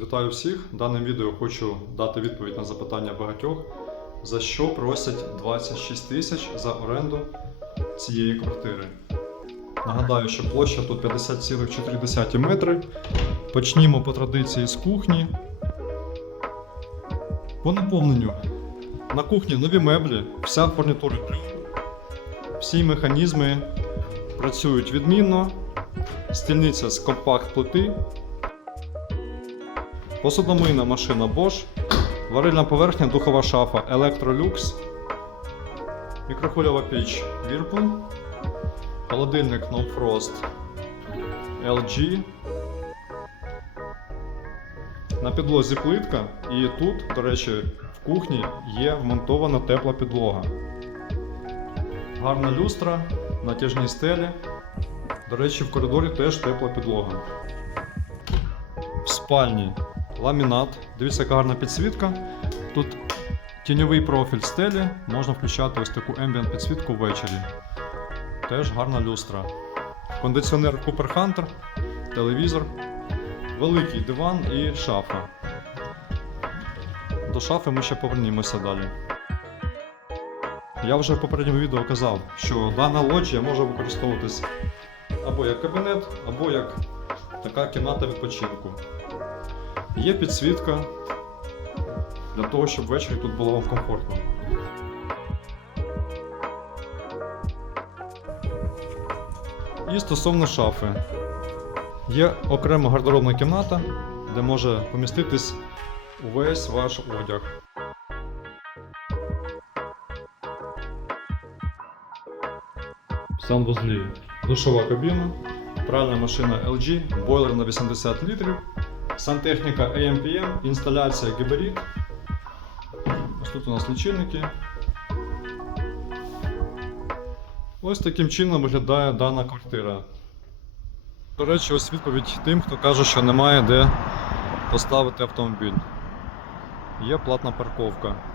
Вітаю всіх. Даним відео хочу дати відповідь на запитання багатьох, за що просять 26 тисяч за оренду цієї квартири. Нагадаю, що площа тут 50,4 метри. Почнімо по традиції з кухні. По наповненню. На кухні нові меблі, вся фурнітура трюм, всі механізми працюють відмінно. Стільниця з компакт плити, посудомийна машина Bosch, варильна поверхня, духова шафа Electrolux, мікрохвильова піч Whirlpool, холодильник No Frost LG. На підлозі плитка, і тут, до речі, в кухні є вмонтована тепла підлога. Гарна люстра, натяжні стелі. До речі, в коридорі теж тепла підлога. В спальні ламінат. Дивіться, яка гарна підсвітка. Тут тіньовий профіль стелі, можна включати ось таку ambient підсвітку ввечері. Теж гарна люстра. Кондиціонер Cooper Hunter, телевізор, великий диван і шафа. До шафи ми ще повернімося далі. Я вже в попередньому відео казав, що дана лоджія може використовуватись або як кабінет, або як така кімната відпочинку. Є підсвітка для того, щоб ввечері тут було вам комфортно. І стосовно шафи. Є окрема гардеробна кімната, де може поміститись увесь ваш одяг. Санвузлі душова кабіна, пральна машина LG, бойлер на 80 літрів, сантехніка AMPM, інсталяція гіберіт. Ось тут у нас лічильники. Ось таким чином виглядає дана квартира. До речі, ось відповідь тим, хто каже, що немає де поставити автомобіль. Є платна парковка.